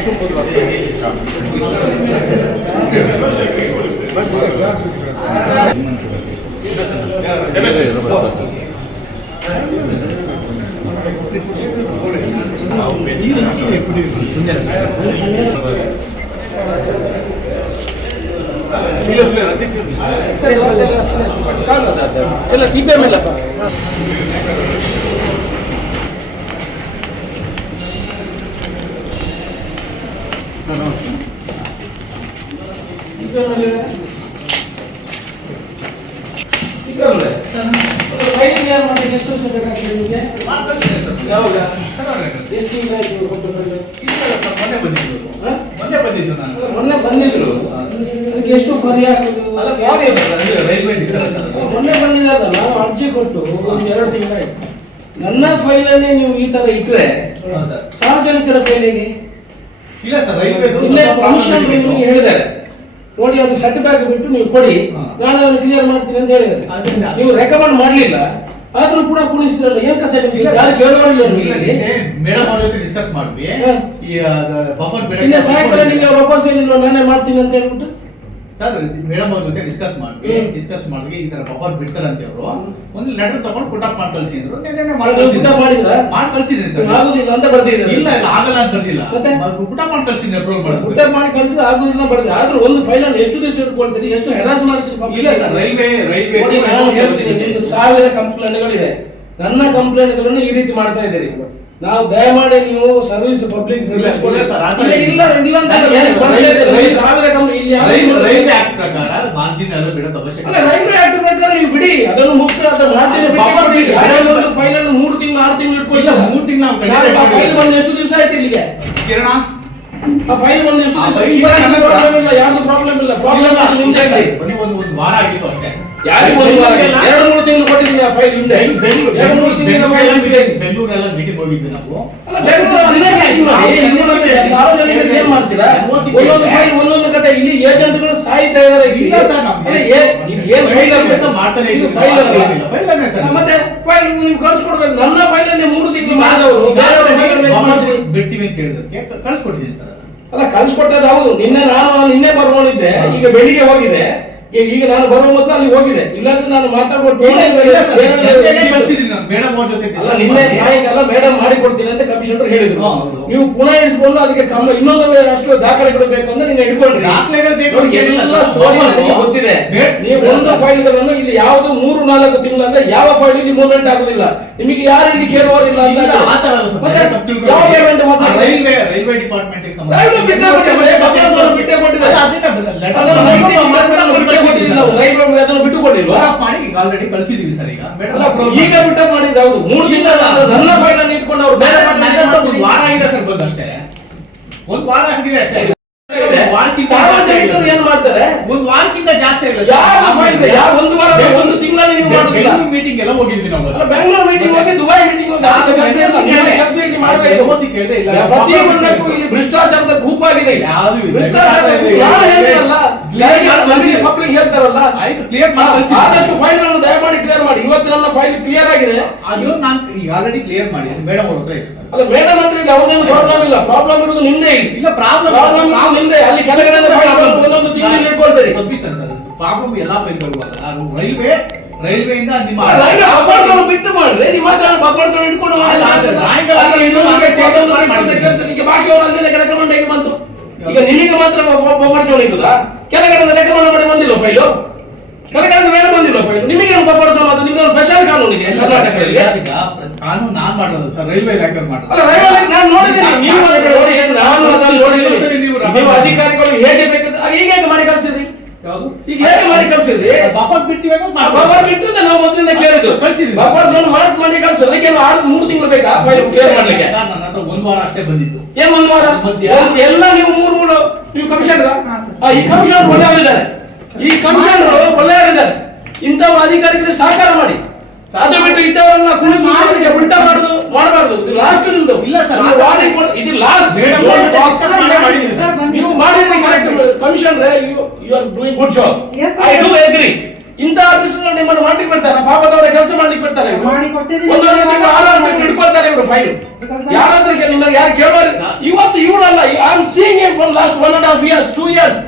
Washroom ಇಲ್ಲ T P M ಇಲ್ಲಪ್ಪ ಚಿಕ್ಕವರೇ filing ಯಾರು ಮಾಡಿ ಎಷ್ಟು ವರ್ಷ ಬೇಕಾಗ್ತದೆ ನಿಮಗೆ ಯಾವಾಗ ಎಷ್ಟು? ಮೊನ್ನೆ ಬಂದಿದ್ದು? ಮೊನ್ನೆ ಬಂದಿದ್ದು ನಾನು ಅಲ್ಲ, ಮೊನ್ನೆ ಬಂದಿದ್ರು ಅದಕ್ಕೆ ಎಷ್ಟು ಕೊರಿ ಹಾಕೋದು ಮೊನ್ನೆ ಬಂದಿದ್ದಲ್ಲ ನಾವು ಅರ್ಜಿ ಕೊಟ್ಟು ಒಂದು ಎರಡು ತಿಂಗಳಾಯ್ತು ನನ್ನ ಫೈಲನ್ನೇ ನೀವು ಈ ತರ ಇಟ್ಟರೆ. ಸಾರ್ವಜನಿಕರ ಫೈಲಿಗೆ ಇಲ್ಲ ಸರ್ ರೈಲ್ವೆ ಕಮಿಷನ್ ಹೇಳಿದ್ದಾರೆ. ನೋಡಿ ಅದು ಸರ್ಟಿಫಿಕೇಟ್ ಬಿಟ್ಟು ನೀವು ಕೊಡಿ. ನಾನು ಅದನ್ನು ಕ್ಲಿಯರ್ ಮಾಡ್ತೀನಿ ಅಂತ ಹೇಳಿದ್ದಾರೆ. ನೀವು ರೆಕಮೆಂಡ್ ಮಾಡಲಿಲ್ಲ. ಆದ್ರೂ ಕೂಡ ಕುಣಿಸ್ತಿರಲ್ಲ. ಏನ್ ಕತೆ ನಿಮ್ಗೆ? ಯಾರು ಕೇಳೋರಿಲ್ಲ ನಿಮಗೆ? ಮೇಡಮ್ ಅವ್ರ ಜೊತೆ ಡಿಸ್ಕಸ್ ಮಾಡಿದ್ವಿ. ಹಾ. ಈ ಬಫರ್ ನಿನ್ನೆ ಸಾಯಂಕಾಲ ನಿಮಗೆ ವಾಪಸ್ ಏನಿಲ್ಲ ನಾನೇ ಮಾಡ್ತೀನಿ ಅಂತ ಹೇಳ್ಬಿಟ್ಟು. ಸರ್ ಮೇಡಮ್ ಅವ್ರ ಜೊತೆ ಡಿಸ್ಕಸ್ ಮಾಡಿದ್ವಿ. ಡಿಸ್ಕಸ್ ಮಾಡಿದ್ವಿ ಈ ತರ ಬಫರ್ ಬಿಡ್ತಾರಂತೆ ಅವರು. ಒಂದು ಲೆಟರ್ ತಗೊಂಡು ಪುಟಪ್ ಮಾಡಿ ಕಳ್ಸಿದ್ರು. ಮಾಡಿ? ಮಾಡಿ ಕಳ್ಸಿದ್ದೀನಿ ಸರ್. ಆಗುದಿಲ್ಲ ಅಂತ ಬರ್ತಿದ್ದಾರೆ ಇಲ್ಲ ಇಲ್ಲ ಆಗಲ್ಲ ಅಂತ ಬರ್ದಿಲ್ಲ. ಮತ್ತೆ? ಪುಟಪ್ ಮಾಡಿ ಕಳ್ಸಿದ್ದೀನಿ ಅಪ್ರೂವ್ ಊಟ ಮಾಡ್ಬಿಟ್ಟು ಮಾಡಿ ಕಳಿಸಿ ಆಗುದಿಲ್ಲ ಬರ್ತಿದ್ರು ಆದ್ರೂ ಒಂದು ಫೈಲ್ ಅನ್ನು ಎಷ್ಟು ದಿವಸ ಇಟ್ಕೊಳ್ತೀರಿ? ಎಷ್ಟು ಹೆರಾಸ್ ಮಾಡ್ತೀರಿ? ಇಲ್ಲ ಸರ್ ರೈಲ್ವೆ ರೈಲ್ವೆ ಸಾವಿರ ಕಂಪ್ಲೇಂಟ್ಗಳಿದೆ ನನ್ನ ಕಂಪ್ಲೇಂಟ್ಗಳನ್ನು ಈ ರೀತಿ ಮಾಡ್ತಾ ಇದ್ದೀರಿ. ನಾವು ದಯಮಾಡಿ ನೀವು ಸರ್ವಿಸ್ ಪಬ್ಲಿಕ್ ಸರ್ವಿಸ್ ಇಲ್ಲ, ಇಲ್ಲ ಇಲ್ಲ ಅಂತ ರೈಲ್ವೆ- ಇದ್ದೀರಿ. ಸಾವಿರ ಕಂಪ್ನಿ ಇಲ್ಲಿ ರೈಲ್ವೆ ಆಕ್ಟ್ ಪ್ರಕಾರ ಮಾರ್ಜಿನ್ ಎಲ್ಲ ಬಿಡೋದು ಅವಶ್ಯಕ ಅಲ್ಲ ರೈಲ್ವೆ ಆಕ್ಟ್ ಪ್ರಕಾರ ನೀವು ಬಿಡಿ. ಅದನ್ನು ಮುಖ್ಯ ಅದನ್ನು. ಬಿಡಿ. ಫೈಲ್ ಅನ್ನು ಮೂರು ತಿಂಗಳು ಆರು ತಿಂಗಳು ಇಟ್ಕೊಳ್ಳಿ ಮೂರು ತಿಂಗಳು ಫೈಲ್. ಬಂದು ಎಷ್ಟು ದಿವಸ ಆಯ್ತು ಇಲ್ಲಿಗೆ? ಕಿರಣ? ಆ ಫೈಲ್ ಬಂದು ಎಷ್ಟು ದಿವಸ ಯಾರ್ದು ಪ್ರಾಬ್ಲಮ್ ಇಲ್ಲ. ಪ್ರಾಬ್ಲಮ್ ನಿಮ್ದೇ ಒಂದು ವಾರ ಆಗಿತ್ತು ಅಷ್ಟೇ. ಯಾರಿಗೆ ಒಂದು ವಾರ ಎರಡು ಮೂರು ತಿಂಗಳು ಕೊಟ್ಟಿದ್ದೀನಿ ಆ ಫೈಲ್ ಹಿಂದೆ. ಎರಡು ಮೂರು ತಿಂಗಳಿನ ಫೈಲ್ ಇದೆ ಬೆಂಗಳೂರೆಲ್ಲ ಮೀಟಿಂಗ್ ಹೋಗಿದ್ವಿ ನಾವು. ಸಾರ್ವಜನಿಕರಿಗೆ ಏನ್ ಮಾಡ್ತೀರಾ? ಒಂದೊಂದು ಫೈಲ್ ಒಂದೊಂದು ಕಡೆ ಇಲ್ಲಿ ಏಜೆಂಟ್ಗಳು ಸಾಯ್ತಾ ಇದಾರೆ. ಇಲ್ಲಿ ಸರ್, ಏನ್ ಫೈಲ್ ಕೆಲಸ ಮಾಡ್ತಾನೆ ಇದು. ಫೈಲ್. ಮತ್ತೆ ಫೈಲ್ ನೀವು ಕಳ್ಸ್ಕೊಡ್ಬೇಕು. ನನ್ನ ಫೈಲ್ ಅನ್ನೇ ಮೂರು ತಿಂಗಳು ಮಾಡಿದವರು ಬೇರೆಯವ್ರ ಫೈಲ್ ಬಿಡ್ತೀವಿ ಅಂತ ಹೇಳಿದಕ್ಕೆ ಕಳ್ಸಿಕೊಟ್ಟಿದ್ದೀನಿ ಸರ್ ಅಲ್ಲ ಕಳ್ಸ್ಕೊಟ್ಟದ್ದು ಹೌದು. ನಿನ್ನೆ ನಾನು ನಿನ್ನೆ ಬರ್ಕೊಂಡಿದ್ದೆ. ಈಗ ಬೆಳಿಗ್ಗೆ ಹೋಗಿದೆ. ಈಗ ನಾನು ಬರುವ ಮೊದಲು ಅಲ್ಲಿ ಹೋಗಿದೆ. ಇಲ್ಲಾಂದ್ರೆ ನಾನು ಮಾತಾಡ್ಬಿಟ್ಟು ನಾನು. ಮೇಡಮ್ ಅವ್ರ ಜೊತೆ ಅಲ್ಲ discuss ನಿನ್ನೆ ಮಾಡಿ. ಸಾಯಂಕಾಲ ಮೇಡಮ್ ಮಾಡಿ ಕೊಡ್ತೀನಿ ಅಂತ ಕಮಿಷನರ್ ಹೇಳಿದ್ರು. ನೀವು ಪುನಃ ಇಳಿಸ್ಕೊಂಡು ಅದಕ್ಕೆ ಕ್ರಮ ಇನ್ನೊಂದು ಅಷ್ಟು ದಾಖಲೆಗಳು ಬೇಕು ಅಂತ ನೀವು ಹಿಡ್ಕೊಂಡ್ರಿ. ಎಲ್ಲ ಸ್ಟೋರಿ ಗೊತ್ತಿದೆ. ನೀವು ಒಂದು. ಫೈಲ್ಗಳನ್ನು ಇಲ್ಲಿ ಯಾವುದು ಮೂರು ನಾಲ್ಕು ತಿಂಗಳು ಅಂದ್ರೆ ಯಾವ ಫೈಲ್ ಇಲ್ಲಿ ಮೂವ್ಮೆಂಟ್ ಆಗುದಿಲ್ಲ. ನಿಮಗೆ ಯಾರು ಇಲ್ಲಿ ಕೇಳುವವರಿಲ್ಲ ಅಂತ. ಯಾವ ಪೇಮೆಂಟ್ ಹೊಸ ರೈಲ್ವೆ ರೈಲ್ವೆ ಡಿಪಾರ್ಟ್ಮೆಂಟ್ ಬಿಟ್ಟೇ ಕೊಟ್ಟಿದ್ದಾರೆ, ಅದನ್ನು ಬಿಟ್ಟು ಕೊಟ್ಟಿಲ್ವಾ ಮಾಡಿ ಈಗ ಆಲ್ರೆಡಿ ಕಳ್ಸಿದೀವಿ ಸರ್ ಈಗ ಅಲ್ಲ, ಈಗ ಬಿಟ್ಟ ಮಾಡಿದ್ದು ಹೌದು ಮೂರು ತಿಂಗಳ ನನ್ನ ಫೈಲ್ ಅನ್ನು ಇಟ್ಕೊಂಡು ಅವ್ರು ಬೇರೆ file ಅನ್ನು ಒಂದು ಇಟ್ಕೊಂಡು ವಾರ ಆಗಿದೆ ಸರ್ ಬಂದಷ್ಟೇ ಒಂದು ವಾರ ಆಗಿದೆ ಅಷ್ಟೇ ಇದೆ. ಒಂದು ವಾರಕ್ಕಿಂತ ಸಾರ್ವಜನಿಕರು ಜಾಸ್ತಿ ಏನ್ ಮಾಡ್ತಾರೆ ಒಂದು ವಾರಕ್ಕಿಂತ ಜಾಸ್ತಿ ಇಲ್ಲ ಇದೆ? ಯಾವ ಒಂದು ವಾರ ಒಂದು ತಿಂಗಳಲ್ಲಿ ನೀವು ಮಾಡುದಿಲ್ಲ ಮೀಟಿಂಗ್ ಎಲ್ಲ ಹೋಗಿದ್ವಿ ನಾವು ಅಲ್ಲ ಬೆಂಗಳೂರು ಮೀಟಿಂಗ್ ಹೋಗಿ ದುಬೈ ಮೀಟಿಂಗ್ ಹೋಗಿ ನಾನು ಅದು ಕೆಲಸ ಇಲ್ಲ. ಮಾಡಬೇಕು MOC ಕೇಳ್ದೆ ಇಲ್ಲ. ಭ್ರಷ್ಟಾಚಾರದ ಗುಂಪಾಗಿದೆ ಇಲ್ಲಿ. ಯಾವ್ದು ಇಲ್ಲ. ಭ್ರಷ್ಟಾಚಾರದ. ನಾನು ಪಬ್ಲಿಕ್ ಹೇಳ್ತಾರಲ್ಲ? ಆಯ್ತು ಕ್ಲಿಯರ್ ಮಾಡಿ ಆದಷ್ಟು ಫೈಲ್ಗಳನ್ನು ದಯಮಾಡಿ ಕ್ಲಿಯರ್ ಮಾಡಿ. ಇವತ್ತು ಫೈಲ್ ಕ್ಲಿಯರ್ ಆಗಿದೆ. ಅದು ನಾನು ಆಲ್ರೆಡಿ ಕ್ಲಿಯರ್ ಮಾಡಿ. ಮೇಡಮ್ ಅವ್ರ ಹತ್ರ ಇದೆ ಅಲ್ಲ ಮೇಡಮ್ ಹತ್ರ ಇಲ್ಲಿ ಅವ್ರದ್ದೇನು ಪ್ರಾಬ್ಲಮ್ ಇಲ್ಲ. ಪ್ರಾಬ್ಲಮ್ ಇರೋದು ನಿಮ್ದೇ ಇಲ್ಲಿ. ಇಲ್ಲ ಪ್ರಾಬ್ಲಮ್ ಪ್ರಾಬ್ಲಮ್ ಇರೋದು ನಿಮ್ದೇ ಅಲ್ಲಿ ಕೆಳಗಡೆ ಒಂದೊಂದು ತಿಂಗಳು ಇಟ್ಕೊಳ್ತೀರಿ ಸಬ್ಮಿಷನ್ ಸರ್ ಪ್ರಾಬ್ಲಮ್ ಎಲ್ಲ ಫೈಲ್ಗಳು ಅದು ರೈಲ್ವೆ ರೈಲ್ವೆ ಇಂದ ನಿಮ್ಮ ಬಿಟ್ಟು ಮಾಡ್ರಿ. ನಿಮ್ಮ ಹತ್ರ ಬಫರ್ಗಳನ್ನು ಇಟ್ಕೊಂಡು ಮಾಡಿ ಅಲ್ಲ, ಅದು ಡ್ರಾಯಿಂಗ್ಗಳಲ್ಲಿ ಇನ್ನೂ ನಾವೇ ಮತ್ತೊಂದು ಮಾಡಿ ಬಿಟ್ಟು ಅಂತ ಕೇಳ್ತೀನಿ. ಈಗ ಬಾಕಿಯವರು ಅಲ್ಲಿಂದ ರೆಕಮೆಂಡ್ ಆಗಿ ಬಂತು ಈಗ ನಿಮಗೆ ಮಾತ್ರ ಬಫರ್ ಜೋನ್ ಇದ್ದದಾ ಕೆಳಗಡೆ ರೆಕಮಂಡ್ ಮಾಡಿ ಬಂದಿಲ್ಲ ಫೈಲು ಕೆಳಗಡೆ ಮೇಲೆ ಬಂದಿಲ್ಲ ಫೈಲು ನಿಮಗೆ ಬಫರ್ ಜೋನ್ ಅದು? ನಿಮ್ಗೆ ಸ್ಪೆಷಲ್ ಕಾನೂನಿಗೆ ಕರ್ನಾಟಕದಲ್ಲಿ. ಕಾನೂನು ನಾನ್ ಮಾಡೋದು ಸರ್ ರೈಲ್ವೆ ಇಲಾಖೆ ಮಾಡೋದು ಅಲ್ಲ ರೈಲ್ವೆ ನಾನು ನೋಡಿದ್ದೀನಿ. ನೀವು ನೋಡಿ ನಾನು ಅದನ್ನ ನೋಡಿದ್ದೀನಿ. ನೀವು ಅಧಿಕಾರಿಗಳು ಹೇಗೆ ಬೇಕಂತ ಈಗ ಹೇಗೆ ಮಾಡಿ ಕಳ್ಸಿದ್ರಿ? ಈಗ ಹೇಗೆ ಮಾಡಿ ಕಳ್ಸಿದ್ರಿ? ಬಫರ್ ಬಿಟ್ಟಿವೆ. ಬಫರ್ ಬಿಟ್ಟು ನಾವು ಮೊದಲಿಂದ ಕೇಳಿದ್ದು. ಬಫರ್ ಜೋನ್ ಮಾರ್ಕ್ ಮಾಡಿ ಕಳಿಸು ಅದಕ್ಕೆ ಆರು ಮೂರು ತಿಂಗಳು ಬೇಕಾ ಫೈಲ್ ಕ್ಲಿಯರ್ ಮಾಡ್ಲಿಕ್ಕೆ? ನನ್ನ ವಾರ ಅಷ್ಟೇ ಬಂದಿತ್ತು. ಏನ್ ಒಂದು ವಾರ? ಎಲ್ಲ ನೀವು ನೀವು ಕಮಿಷನರ್ ಹಾ, ಸರ್. ಈ ಕಮಿಷನರ್ ಒಳ್ಳೆಯವರಿದ್ದಾರೆ ಈ ಕಮಿಷನರ್ ಒಳ್ಳೆಯವರಿದ್ದಾರೆ ಇಂಥವ್ರ ಅಧಿಕಾರಿಗಳಿಗೆ ಸಹಕಾರ ಮಾಡಿ ಅದು ಬಿಟ್ಟು ಇದ್ದವರನ್ನ ಕುಣಿಸಿ ಅದಕ್ಕೆ ಉಲ್ಟಾ ಮಾಡುದು ಮಾಡಬಾರ್ದು ಇದು ಲಾಸ್ಟ್ ನಿಮ್ದು ಇಲ್ಲ ಸರ್, ನೀವು ಆ- warning ಕೊಡು- ಇದು ಲಾಸ್ಟ್ ಮೇಡಮ್ ಅವ್ರ ಜೊತೆ discuss ಮಾಡೇ ಮಾಡಿದ್ದೀವಿ ಸರ್. ನೀವು ಮಾಡಿದ್ರಿ correct commissioner you you are doing good job Yes, sir. I do agree office ನಿಮ್ಮನ್ನು ಮಾಡಿ ಬಿಡ್ತಾರೆ ಪಾಪದವರ ಕೆಲಸ ಮಾಡ್ಲಿಕ್ಕೆ ಬಿಡ್ತಾರೆ. ಮಾಡಿ ಕೊಟ್ಟಿದ್ದೀನಿ. ಒಂದೊಂದು ಹಿಡ್ಕೊಳ್ತಾರೆ ಇವರು ಫೈಲ್ ಯಾರಾದ್ರೂ ನಿಮಗೆ ಯಾರು ಕೇಳೋರು ಇವತ್ತು ಇವರಲ್ಲ I am seeing him from last one and half years two years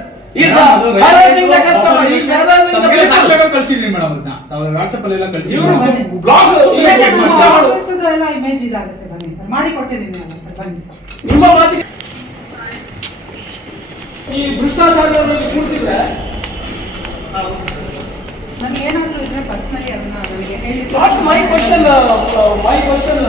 ನಿಮ್ಮ ಮಾತಿಗೆ ಈ ಭ್ರಷ್ಟಾಚಾರವನ್ನು ಕೂಡಿಸಿದ್ರೆ ನನಗೆ ಏನಾದರೂ ಇದ್ರೆ ಪರ್ಸನಲಿ ಅದನ್ನ ನನಗೆ ಹೇಳಿ. My question my question